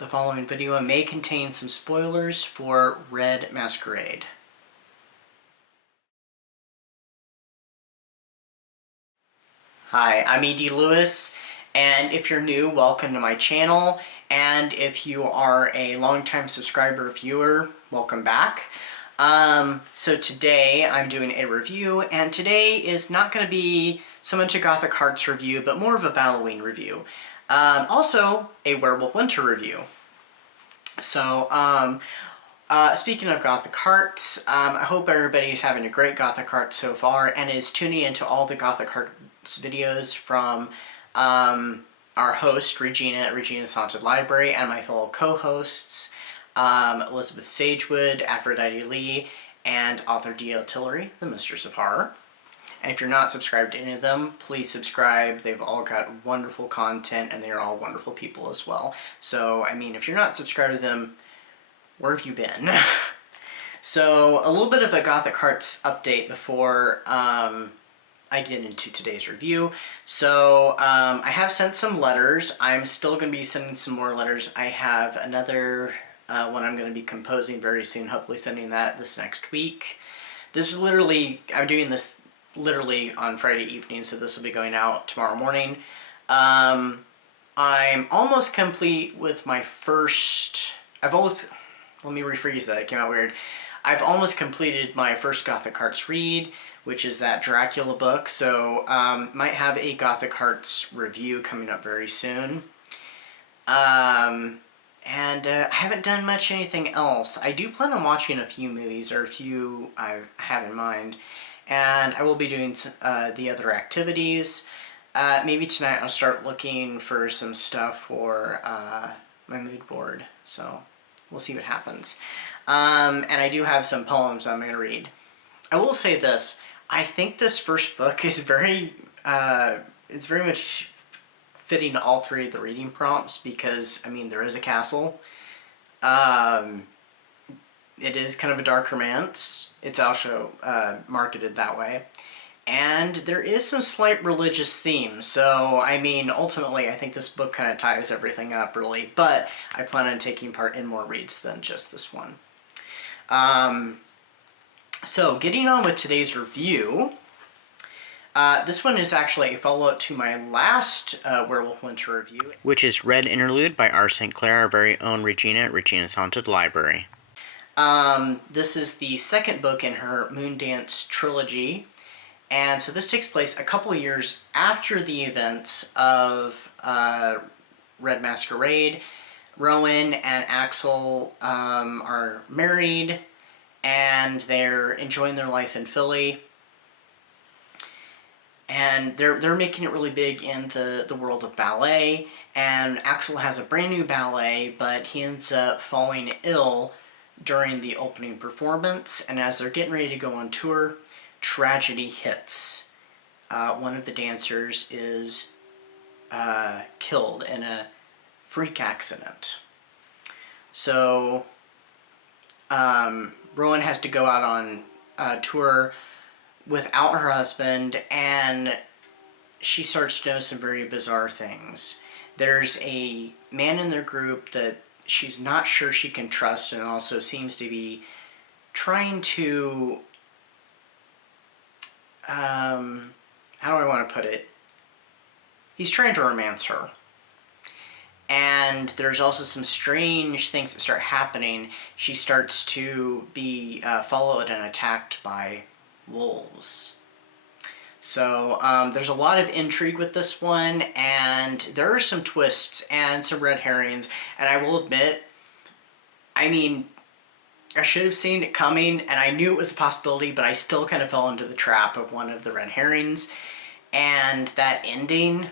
The following video may contain some spoilers for Red Masquerade. Hi, I'm E.D. Lewis, and if you're new, welcome to my channel, and if you are a longtime subscriber viewer, welcome back. So today I'm doing a review, and today is not going to be so much a Gothic Hearts review, but more of a Valoween review. Also, a Werewolf Winter review. So, speaking of Gothic Hearts, I hope everybody's having a great Gothic Heart so far and is tuning into all the Gothic Hearts videos from our host, Regina at Regina's Haunted Library, and my fellow co-hosts, Elizabeth Sagewood, Aphrodite Lee, and author Dio Tillery, the Mistress of Horror. And if you're not subscribed to any of them, please subscribe. They've all got wonderful content, and they're all wonderful people as well. So, I mean, if you're not subscribed to them, where have you been? So, a little bit of a Gothic Hearts update before I get into today's review. So, I have sent some letters. I'm still going to be sending some more letters. I have another one I'm going to be composing very soon, hopefully sending that this next week. This is literally, I'm doing this literally on Friday evening, so this will be going out tomorrow morning. I'm almost complete with my first, let me rephrase that, it came out weird. I've almost completed my first Gothic Hearts read, which is that Dracula book, so might have a Gothic Hearts review coming up very soon. I haven't done much anything else. I do plan on watching a few movies, or a few I have in mind, and I will be doing the other activities. Maybe tonight I'll start looking for some stuff for my mood board, so we'll see what happens. And I do have some poems I'm going to read. I will say this, I think this first book is it's very much fitting all three of the reading prompts because, I mean, there is a castle. It is kind of a dark romance. It's also marketed that way. And there is some slight religious themes, so, I mean, ultimately, I think this book kind of ties everything up, really, but I plan on taking part in more reads than just this one. So, getting on with today's review, this one is actually a follow-up to my last Werewolf Winter review, which is Red Interlude by R. St. Clair, our very own Regina at Regina's Haunted Library. This is the second book in her Moondance trilogy, and so this takes place a couple of years after the events of Red Masquerade. Rowan and Axel are married, and they're enjoying their life in Philly. And they're making it really big in the world of ballet, and Axel has a brand new ballet, but he ends up falling ill during the opening performance, and as they're getting ready to go on tour, tragedy hits. One of the dancers is killed in a freak accident. So Rowan has to go out on tour without her husband, and she starts to know some very bizarre things. There's a man in their group that she's not sure she can trust, and also seems to be trying to, how do I want to put it? He's trying to romance her. And there's also some strange things that start happening. She starts to be followed and attacked by wolves. So there's a lot of intrigue with this one, and there are some twists and some red herrings, and I will admit, I mean, I should have seen it coming, and I knew it was a possibility, but I still kind of fell into the trap of one of the red herrings, and that ending,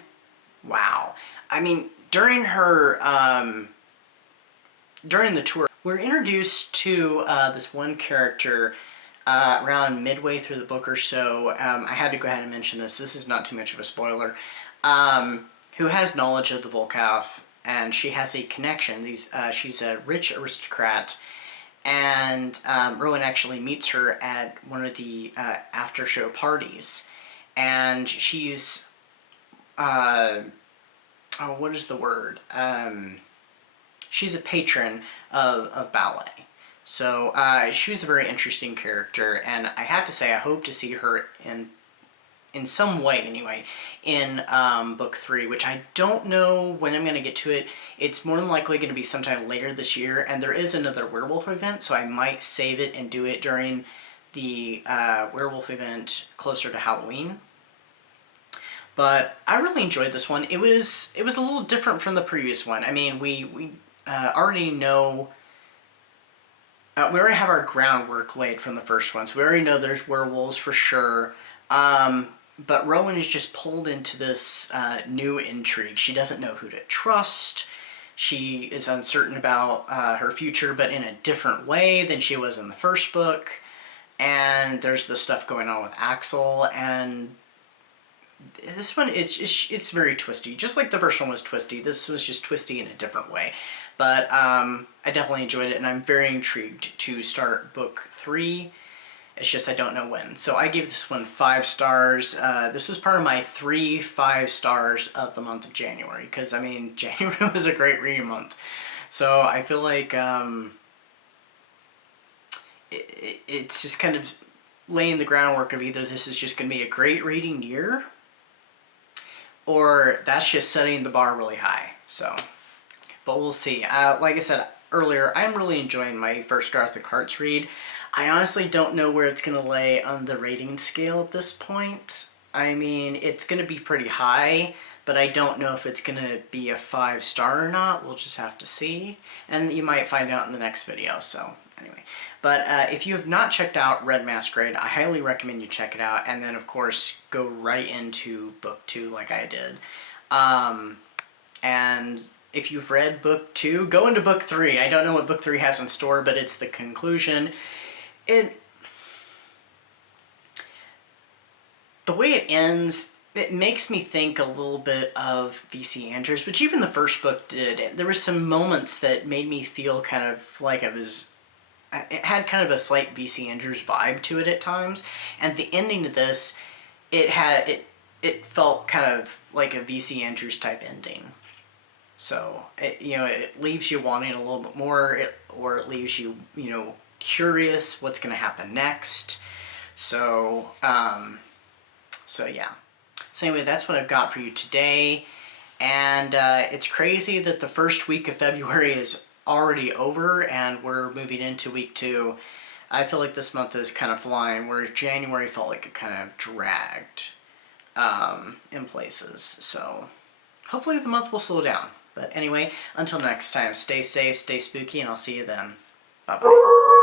wow. I mean, during the tour, we're introduced to this one character around midway through the book or so. I had to go ahead and mention this. This is not too much of a spoiler. Who has knowledge of the Volkov, and she has a connection. She's a rich aristocrat, and Rowan actually meets her at one of the after-show parties, and she's what is the word? she's a patron of ballet. So she was a very interesting character, and I have to say I hope to see her in some way anyway, in book 3, which I don't know when I'm going to get to it. It's more than likely going to be sometime later this year, and there is another werewolf event, so I might save it and do it during the werewolf event closer to Halloween. But I really enjoyed this one. It was a little different from the previous one. I mean, we already know. We already have our groundwork laid from the first one, so we already know there's werewolves for sure. But Rowan is just pulled into this new intrigue. She doesn't know who to trust. She is uncertain about her future, but in a different way than she was in the first book. And there's the stuff going on with Axel, and this one, it's very twisty. Just like the first one was twisty, this was just twisty in a different way. But I definitely enjoyed it, and I'm very intrigued to start book 3. It's just I don't know when. So I gave this one 5 stars. This was part of my 3 5 stars of the month of January, because, I mean, January was a great reading month. So I feel like it's just kind of laying the groundwork of either this is just going to be a great reading year, or that's just setting the bar really high. So, but we'll see. Like I said earlier, I'm really enjoying my first Gothic Hearts read. I honestly don't know where it's going to lay on the rating scale at this point. I mean, it's going to be pretty high, but I don't know if it's going to be a 5-star or not. We'll just have to see, and you might find out in the next video. So anyway, but if you have not checked out Red Masquerade, I highly recommend you check it out, and then of course go right into book 2 like I did. And if you've read book 2, go into book 3. I don't know what book 3 has in store, but it's the conclusion. The way it ends, it makes me think a little bit of V.C. Andrews, which even the first book did. There were some moments that made me feel kind of like it had kind of a slight V.C. Andrews vibe to it at times, and the ending of this, it felt kind of like a V.C. Andrews type ending. So it leaves you wanting a little bit more, or it leaves you curious what's going to happen next. So yeah. So anyway, that's what I've got for you today, and it's crazy that the first week of February is already over and we're moving into week 2. I feel like this month is kind of flying, where January felt like it kind of dragged in places. So hopefully the month will slow down. But anyway, until next time, stay safe, stay spooky, and I'll see you then. Bye-bye.